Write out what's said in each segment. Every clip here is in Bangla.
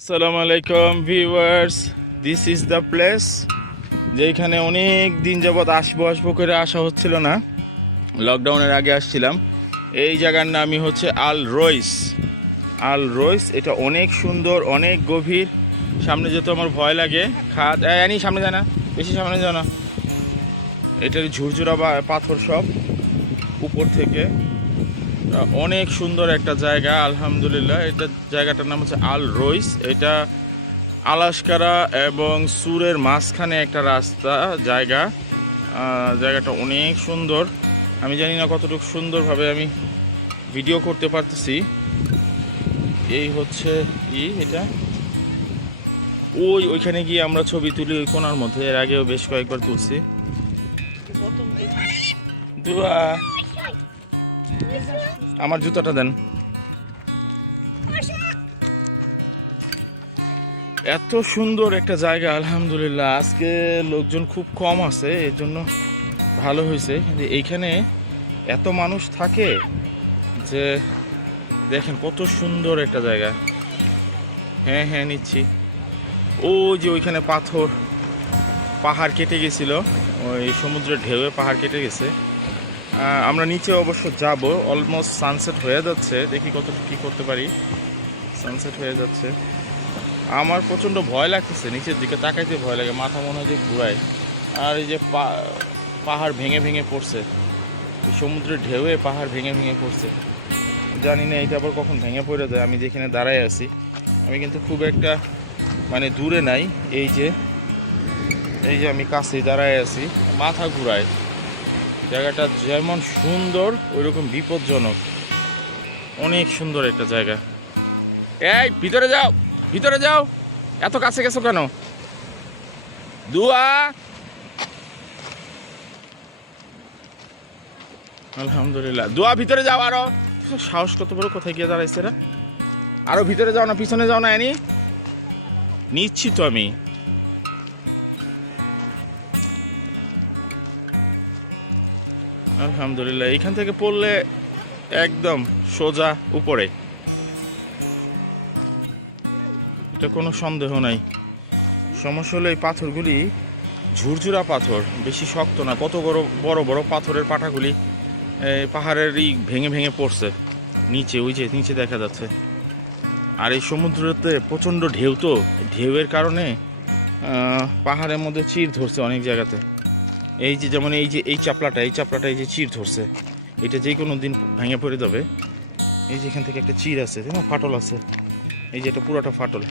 আসসালামু আলাইকুম viewers, this is the place যেখানে অনেক দিন যাবৎ আসবো করে আসা হচ্ছিল না। লকডাউনের আগে আসছিলাম। এই জায়গার নামই হচ্ছে আল রইস। আল রইস এটা অনেক সুন্দর, অনেক গভীর। সামনে যেতে আমার ভয় লাগে। খাদ আনি সামনে যায় না, বেশি সামনে যায় না। এটার ঝুরঝুরা বা পাথর সব উপর থেকে। অনেক সুন্দর একটা জায়গা আলহামদুলিল্লাহ। এটা জায়গাটার নাম হচ্ছে আল রইস। এটা আলাস্কারা এবং সুরের মাঝখানে একটা রাস্তা জায়গাটা অনেক সুন্দর। আমি জানি না কতটুকু সুন্দরভাবে আমি ভিডিও করতে পারতেছি। এই হচ্ছে এটা ওইখানে গিয়ে আমরা ছবি তুলি ওই কোণার মধ্যে। এর আগেও বেশ কয়েকবার তুলছি। দুয়া আমার জুতাটা দেন। এত সুন্দর একটা জায়গা আলহামদুলিল্লাহ। আজকে লোকজন খুব কম আছে, এর জন্য ভালো হয়েছে। কিন্তু এইখানে এত মানুষ থাকে যে দেখেন কত সুন্দর একটা জায়গা। হ্যাঁ নিচ্ছি। যে ওইখানে পাহাড় কেটে গেছিল, ওই সমুদ্রের ঢেউয়ে পাহাড় কেটে গেছে। আমরা নিচে অবশ্য যাব। অলমোস্ট সানসেট হয়ে যাচ্ছে, দেখি কতটুকু কী করতে পারি। সানসেট হয়ে যাচ্ছে। আমার প্রচণ্ড ভয় লাগতেছে, নিচের দিকে তাকাইতে ভয় লাগে, মাথা মনে হয় যে ঘুরায়। আর এই যে পাহাড় ভেঙে পড়ছে, সমুদ্রের ঢেউয়ে পাহাড় ভেঙে পড়ছে। জানি না এটা আবার কখন ভেঙে পড়ে যায়। আমি যেখানে দাঁড়ায় আছি, আমি কিন্তু খুব একটা দূরে নাই। এই যে আমি কাছেই দাঁড়ায় আছি, মাথা ঘুরায়। জায়গাটা যেমন সুন্দর ওইরকম বিপজ্জনক। অনেক সুন্দর একটা জায়গা। এই ভিতরে যাও, এত কাছে গেছো কেন? দুয়া আলহামদুলিল্লাহ। দুয়া ভিতরে যাও। আরো সাহস কত বড়, কোথায় গিয়ে দাঁড়াইছে এরা? আরো ভিতরে যাও না, পিছনে যাও না। এনি নিচ্ছি তো আমি। আলহামদুলিল্লাহ। এইখান থেকে পড়লে একদম সোজা উপরে, এটা কোনো সন্দেহ নাই। সমস্যা হলো এই পাথরগুলি ঝুরঝুরা পাথর, বেশি শক্ত না। কত বড় পাথরের পাটাগুলি পাহাড়েরই ভেঙে পড়ছে নিচে। ওই যে নিচে দেখা যাচ্ছে। আর এই সমুদ্রতে প্রচণ্ড ঢেউ, তো ঢেউয়ের কারণে পাহাড়ের মধ্যে চির ধরছে অনেক জায়গাতে। এই যে যেমন এই চাপলাটা এই যে চির ধরছে, এটা যে কোনো দিন ভেঙে পড়ে যাবে। এই যে এখান থেকে একটা চির আছে, দেখো ফাটল আছে। এই যে এটা পুরোটা ফাটল।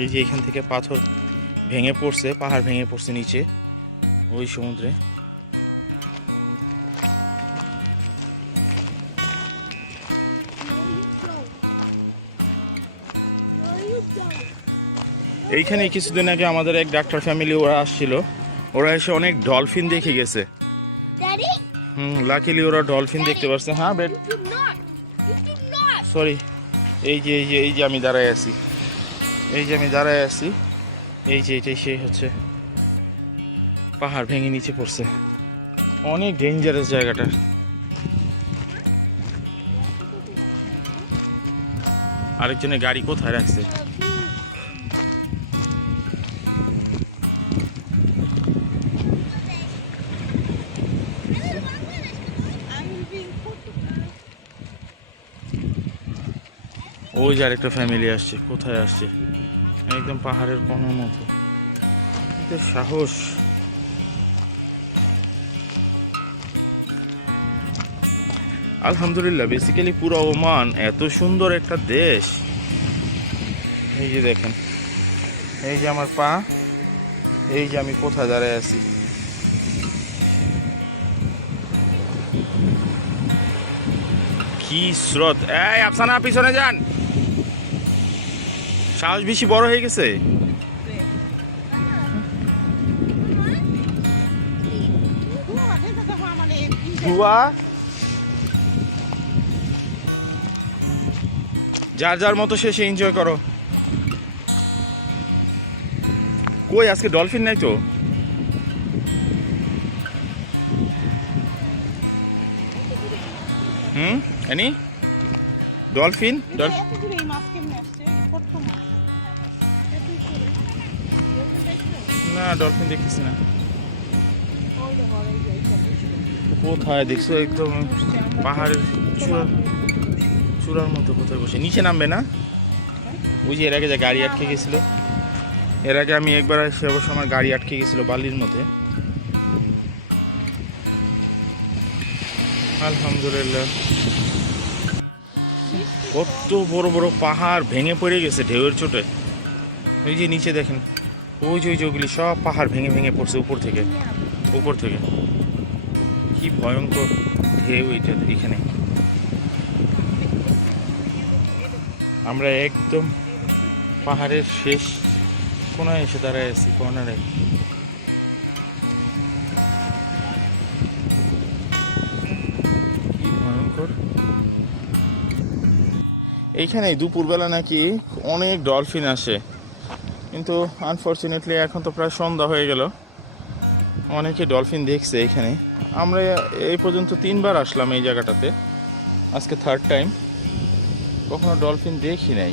এই যে এখান থেকে পাথর ভেঙে পড়ছে, পাহাড় ভেঙে পড়ছে নিচে ওই সমুদ্রে। এইখানে কিছুদিন আগে আমাদের এক ডাক্তার ফ্যামিলি ওরা আসছিল। ওরা এসে অনেক ডলফিন দেখে গেছে। লাকিলি ওরা ডলফিন দেখতে পারছে। হ্যাঁ বেড সরি। এই যে আমি দাঁড়ায় আছি, এই যে এটাই সেই হচ্ছে পাহাড় ভেঙে নিচে পড়ছে। অনেক ডেঞ্জারাস জায়গাটা। আরেকজনের গাড়ি কোথায় রাখছে? ওই যে আরেকটা ফ্যামিলি আসছে। কোথায় আসছে? একদম পাহাড়ের কোণার মতো। এটা সাহস। আলহামদুলিল্লাহ। বেসিক্যালি পুরো ওমান এত সুন্দর একটা দেশ। এই যে দেখেন, এই যে আমার পা, এই যে আমি কোথায় দাঁড়ায় আছি। কি স্রোত! এই আফসানা পিছনে যান, সাহস বেশি বড় হয়ে গেছে। দুয়া যার যার মতো শেষে এনজয় করো। কই আজকে ডলফিন নাই তো? এনি ডলফিন না, ডলফিন দেখতেছি না। কোথায় দেখছো? একদম পাহাড়ের চূড়ার মধ্যে কোথায় বসে? নিচে নামবে না? ওই যে এর আগে যে গাড়ি আটকে গেছিল, এর আগে আমি একবার এসে অবশ্য আমার গাড়ি আটকে গেছিল বালির মধ্যে। আলহামদুলিল্লাহ। কত বড় বড় পাহাড় ভেঙে পড়ে গেছে ঢেউয়ের চোটে। ওই যে নিচে দেখেন, ওই যে ওইগুলি সব পাহাড় ভেঙে ভেঙে পড়ছে উপর থেকে। কি ভয়ঙ্কর ঢেউ এটা এখানে। আমরা একদম পাহাড়ের শেষ কোনায় এসে দাঁড়ায় আছি, কর্নারে। কি ভয়ঙ্কর। এইখানে দুপুরবেলা নাকি অনেক ডলফিন আসে, কিন্তু আনফর্চুনেটলি এখন তো প্রায় সন্ধ্যা হয়ে গেল। অনেকে ডলফিন দেখছে এখানে। আমরা এই পর্যন্ত 3বার আসলাম এই জায়গাটাতে, আজকে 3rd টাইম। কখনো ডলফিন দেখি নাই।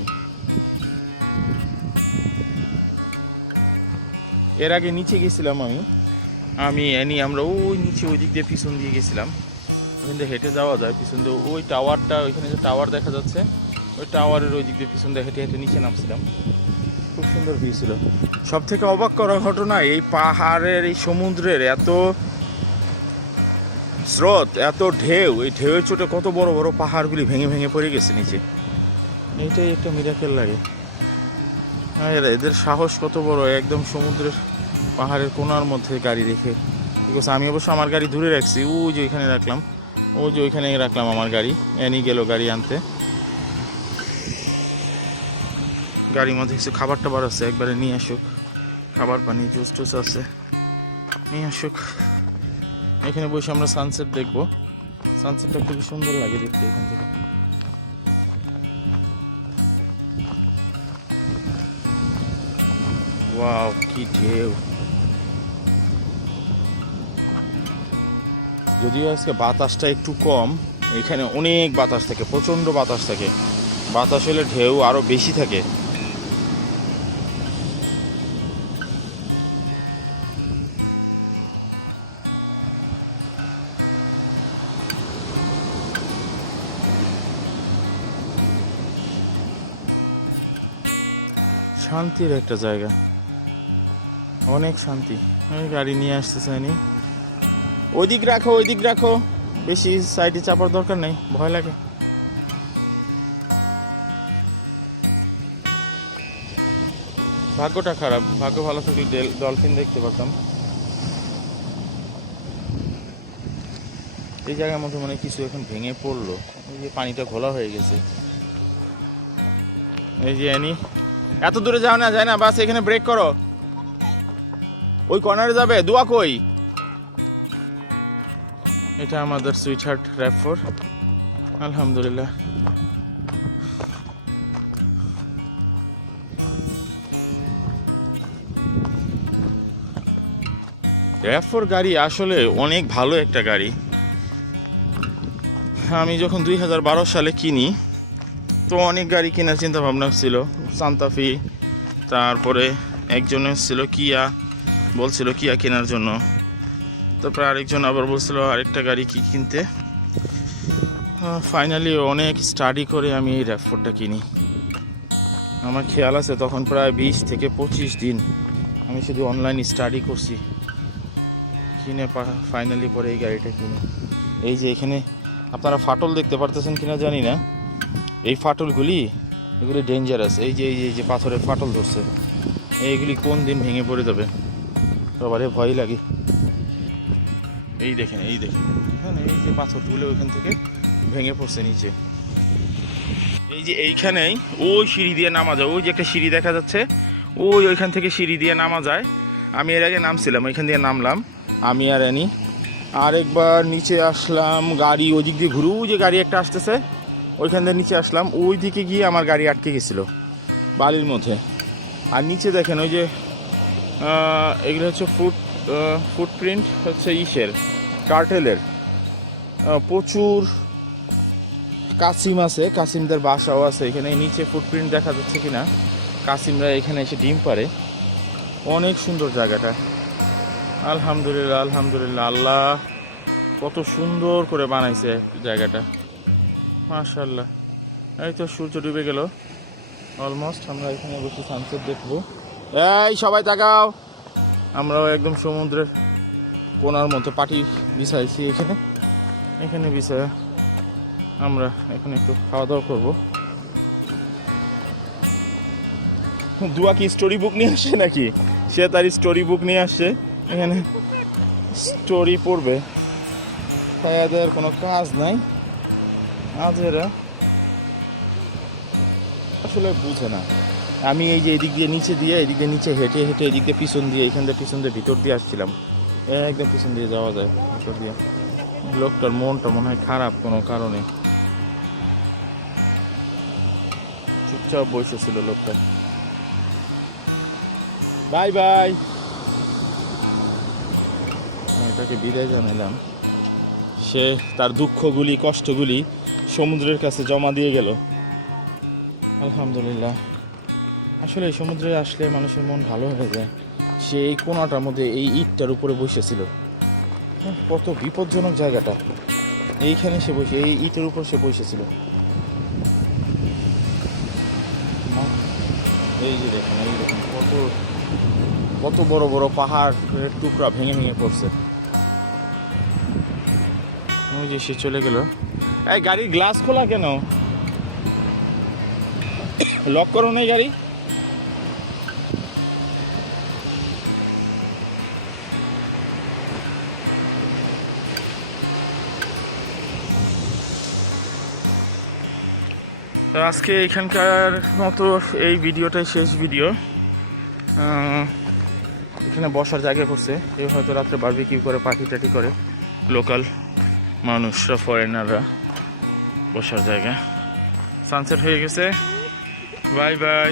এর আগে নিচে গেছিলাম আমি আমরা ওই নিচে ওই দিক দিয়ে পিছন দিয়ে গেছিলাম। ওখান দিয়ে হেঁটে যাওয়া যায় পিছন দিয়ে। ওই টাওয়ারটা, ওইখানে যে টাওয়ার দেখা যাচ্ছে, ওই টাওয়ারের ওই দিক দিয়ে পিছন দিয়ে হেঁটে হেঁটে নিচে নামছিলাম। খুব সুন্দর ভিউ ছিল। সব থেকে অবাক করা ঘটনা, এই পাহাড়ের এই সমুদ্রের এত স্রোত, এত ঢেউ, এই ঢেউয়ের চোটে কত বড় বড় পাহাড়গুলি ভেঙে ভেঙে পড়ে গেছে নিচে। এইটাই একটা মিরাকেল লাগে। হ্যাঁ, এদের সাহস কত বড়, একদম সমুদ্রের পাহাড়ের কোনার মধ্যে গাড়ি রেখে। বিকজ আমি অবশ্য আমার গাড়ি দূরে রাখছি, ওই যে ওইখানে রাখলাম, আমার গাড়ি। এনি গেল গাড়ি আনতে। গাড়ির মধ্যে কিছু খাবার টাবার আছে, একবারে নিয়ে আসুক। খাবার পানি, জুস টুস আছে, নিয়ে আসুক। এখানে বসে আমরা সানসেট দেখবো। সানসেটটা খুবই সুন্দর লাগে দেখতে এখান থেকে। ওয়াও, কি ঢেউ। যদিও আজকে বাতাসটা একটু কম, এখানে অনেক বাতাস থাকে, প্রচণ্ড বাতাস থাকে। বাতাস হলে ঢেউ আরো বেশি থাকে। শান্তির একটা জায়গা, অনেক শান্তি। আমি গাড়ি নিয়ে আসতে চাইনি। ওইদিক রাখো, বেশি সাইডে চাপার দরকার নেই, ভয় লাগে। ভাগ্যটা খারাপ, ভাগ্য ভালো থাকলে ডলফিন দেখতে পারতাম। এই জায়গার মধ্যে মানে কিছু এখন ভেঙে পড়লো, এই যে পানিটা ঘোলা হয়ে গেছে। এই যে এত দূরে যায় না, বাস এখানে ব্রেক করো। ওই কর্নারে যাবে, দোয়া কই। এটা আমাদের সুইট হার্ট RAV4। আলহামদুলিল্লাহ। RAV4 গাড়ি আসলে অনেক ভালো একটা গাড়ি। আমি যখন 2012 সালে কিনি, তো অনেক গাড়ি কেনার চিন্তা ভাবনা ছিল। সান্তাফি, তারপরে একজনের ছিল বলছিল কিয়া কেনার জন্য। তারপরে আরেকজন আবার বলছিল আরেকটা গাড়ি কি কিনতে। ফাইনালি অনেক স্টাডি করে আমি এই RAV4টা কিনি। আমার খেয়াল আছে তখন প্রায় 20 থেকে 25 দিন আমি শুধু অনলাইন স্টাডি করছি, কিনে ফাইনালি পরে এই গাড়িটা কিনি। এই যে এখানে আপনারা ফাটল দেখতে পারতেছেন কিনা জানি না, এই ফাটলগুলি এগুলি ডেঞ্জারাস। এই যে পাথরের ফাটল ধরছে, এইগুলি কোন দিন ভেঙে পড়ে যাবে, সবারই ভয় লাগে। এই দেখেন হ্যাঁ, এই যে পাথরগুলো ওইখান থেকে ভেঙে পড়ছে নিচে। এই যে এইখানেই ওই সিঁড়ি দিয়ে নামা যায়, ওই যে একটা সিঁড়ি দেখা যাচ্ছে, ওইখান থেকে সিঁড়ি দিয়ে নামা যায়। আমি এর আগে নামছিলাম, ওইখান দিয়ে নামলাম আমি আর আরেকবার নিচে আসলাম। গাড়ি ওই দিক দিয়ে ঘুরে, যে গাড়ি একটা আসতেছে ওইখান থেকে নিচে আসলাম, ওই দিকে গিয়ে আমার গাড়ি আটকে গেছিল বালির মধ্যে। আর নিচে দেখেন ওই যে এগুলো হচ্ছে ফুটপ্রিন্ট হচ্ছে ইসের কার্টেলের। প্রচুর কাসিম আছে, কাসিমদের বাসাও আছে এখানে। নিচে ফুটপ্রিন্ট দেখা যাচ্ছে কিনা, কাসিমরা এখানে এসে ডিম পারে। অনেক সুন্দর জায়গাটা, আলহামদুলিল্লাহ আলহামদুলিল্লাহ। আল্লাহ কত সুন্দর করে বানাইছে জায়গাটা, মাশাআল্লাহ। এই তো সূর্য ডুবে গেল অলমোস্ট। আমরা এখানে বসে সানসেট দেখবো। এই সবাই তাকাও, আমরাও একদম সমুদ্রের কোনার মতো পাটি বিছাইছি এখানে। এখানে বিছায় আমরা এখানে একটু খাওয়া দাওয়া করবো। দুয়া কি স্টোরি বুক নিয়ে আসছে নাকি? সে তার স্টোরি বুক নিয়ে আসছে, এখানে স্টোরি পড়বে। এদের কোনো কাজ নাই, আজ এরা আসলে বুঝে না। আমি এই যে এদিক দিয়ে নিচে দিয়ে এদিক দিয়ে নিচে হেঁটে হেঁটে এদিক দিয়ে পিছন দিয়ে এখান থেকে পিছন দিয়ে ভিতর দিয়ে আসছিলাম। একদম পিছন দিয়ে যাওয়া যায় ভিতর দিয়ে। লোকটার মনটা মনে হয় খারাপ কোনো কারণে, চুপচাপ বসেছিল লোকটা। বাই বাই, এটাকে বিদায় জানালাম। সে তার দুঃখগুলি কষ্টগুলি সমুদ্রের কাছে জমা দিয়ে গেল, আলহামদুলিল্লাহ। আসলে এই সমুদ্রে আসলে মানুষের মন ভালো হয়ে যায়। সে এই কোনাটার মধ্যে এই ইটটার উপরে বসেছিল, কত বিপজ্জনক জায়গাটা। এইখানে সে বসে এই ইটের উপর সে বসেছিল। এই যে দেখেন, এই দেখেন কত কত বড় বড় পাহাড়ের টুকরা ভেঙে ভেঙে পড়ছে। ওই যে সে চলে গেল। এই গাড়ির গ্লাস খোলা কেন? লক করো নাই গাড়ি? তো আজকে এখানকার মতো এই ভিডিওটাই শেষ ভিডিও। এখানে বসার জায়গা করছে, কেউ হয়তো রাত্রে বারবিকিউ করে, পার্টি টাটি করে, লোকাল মানুষরা, ফরেনাররা বসার জায়গা। সানসেট হয়ে গেছে, বাই বাই।